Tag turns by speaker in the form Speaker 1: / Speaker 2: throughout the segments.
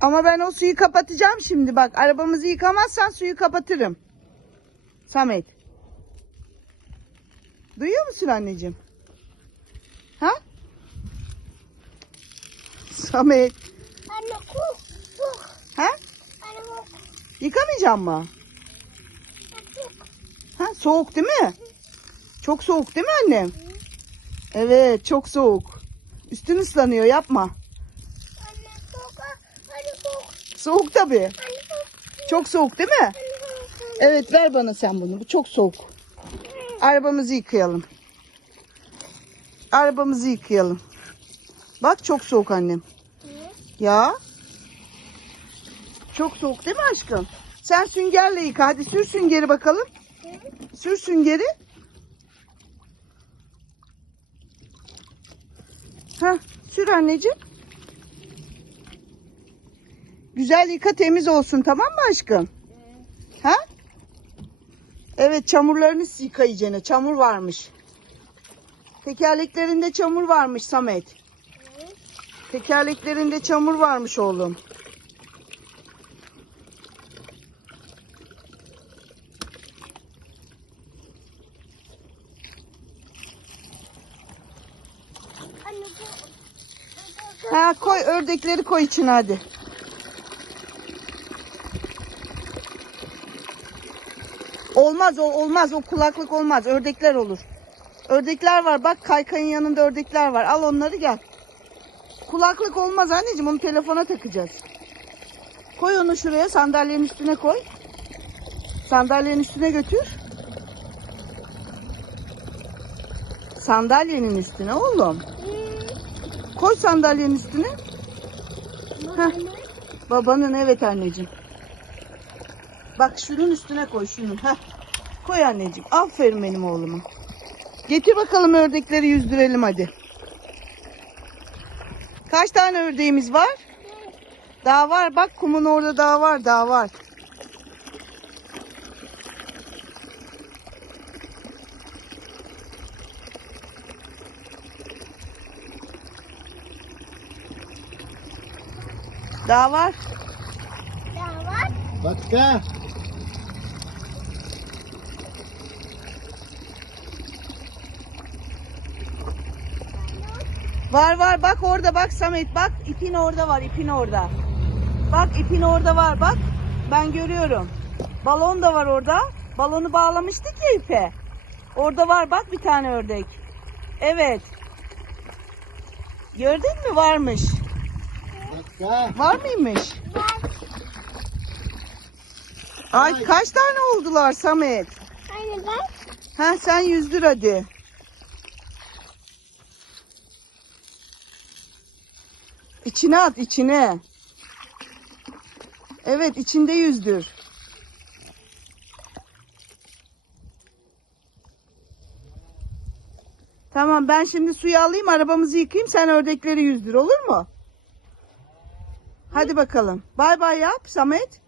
Speaker 1: Ama ben o suyu kapatacağım şimdi bak. Arabamızı yıkamazsan suyu kapatırım. Samet. Duyuyor musun anneciğim? Ha? Samet.
Speaker 2: Anne kuk kuk.
Speaker 1: Ha?
Speaker 2: Anne kuk
Speaker 1: Yıkamayacağım mı? Ha? Soğuk değil mi? Çok soğuk değil mi annem? Evet çok soğuk. Üstün ıslanıyor yapma.
Speaker 2: Anne kuk. Anne kuk.
Speaker 1: Soğuk tabii. Çok soğuk değil mi? Evet ver bana sen bunu. Bu çok soğuk. Arabamızı yıkayalım. Arabamızı yıkayalım. Bak çok soğuk annem. Ya. Çok soğuk değil mi aşkım? Sen süngerle yıka. Hadi sür süngeri bakalım. Sür süngeri. Heh, sür anneciğim. Güzel yıka temiz olsun tamam mı aşkım? Ha? Evet çamurlarını yıka iyicene. Çamur varmış. Tekerleklerinde çamur varmış Samet. Tekerleklerinde çamur varmış oğlum. Ha koy ördekleri koy içine hadi. Olmaz o olmaz o kulaklık olmaz ördekler olur. Ördekler var bak kaykayın yanında ördekler var al onları gel. Kulaklık olmaz anneciğim onu telefona takacağız. Koy onu şuraya sandalyenin üstüne koy. Sandalyenin üstüne götür. Sandalyenin üstüne oğlum. Koy sandalyenin üstüne. Babanın evet anneciğim. Bak şunun üstüne koy şunu. Heh. Koy anneciğim. Aferin benim oğluma. Getir bakalım ördekleri yüzdürelim hadi. Kaç tane ördeğimiz var? Daha var. Bak kumun orada daha var. Daha var. Daha var.
Speaker 2: Daha var.
Speaker 3: Başka?
Speaker 1: Var var bak orada bak Samet bak ipin orada var ipin orada. Bak ipin orada var bak ben görüyorum. Balon da var orada. Balonu bağlamıştık ya ipe. Orada var bak bir tane ördek. Evet. Gördün mü varmış. Var mıymış?
Speaker 2: Var.
Speaker 3: Ay
Speaker 1: kaç tane oldular Samet?
Speaker 2: Anne bak.
Speaker 1: Ha sen yüzdür hadi. İçine at içine. Evet içinde yüzdür. Tamam ben şimdi suyu alayım arabamızı yıkayayım sen ördekleri yüzdür olur mu? Hadi bakalım. Bay bay yap Samet.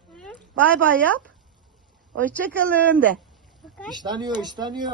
Speaker 1: Bay bay yap. Hoşçakalın de.
Speaker 2: Bakın.
Speaker 3: İşleniyor, işleniyor.